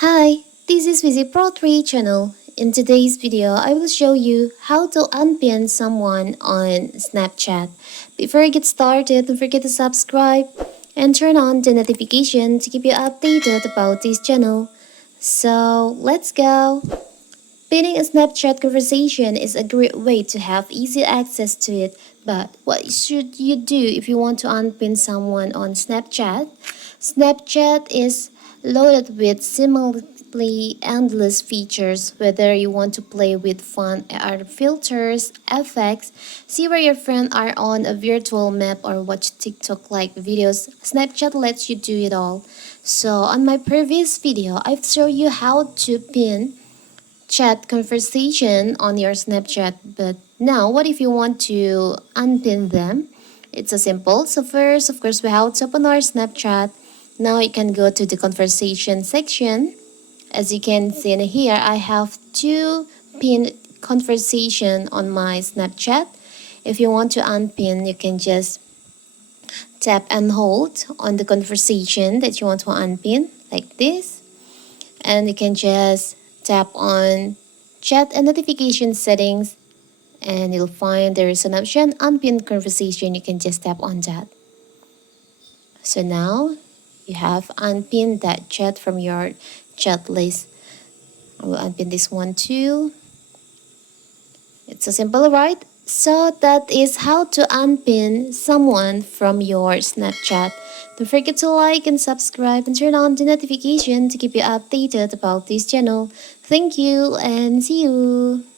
Hi, this is Visit Pro 3 channel. In today's video, I will show you how to unpin someone on Snapchat. Before I get started, don't forget to subscribe and turn on the notification to keep you updated about this channel. So, let's go! Pinning a Snapchat conversation is a great way to have easy access to it, but what should you do if you want to unpin someone on Snapchat? Snapchat is loaded with seemingly endless features, whether you want to play with fun AR filters, effects, see where your friends are on a virtual map, or watch TikTok-like videos. Snapchat lets you do it all. So on my previous video, I've shown you how to pin chat conversation on your Snapchat. But now, what if you want to unpin them? It's a simple. So first, of course, we have to open our Snapchat. Now you can go to the conversation section. As you can see in here, I have two pinned conversation on my Snapchat. If you want to unpin, you can just tap and hold on the conversation that you want to unpin like this, and you can just tap on chat and notification settings, and you'll find there is an option unpin conversation. You can just tap on that. So now you have unpinned that chat from your chat list. I will unpin this one too. It's so simple, right? So that is how to unpin someone from your Snapchat. Don't forget to like and subscribe and turn on the notification to keep you updated about this channel. Thank you and see you!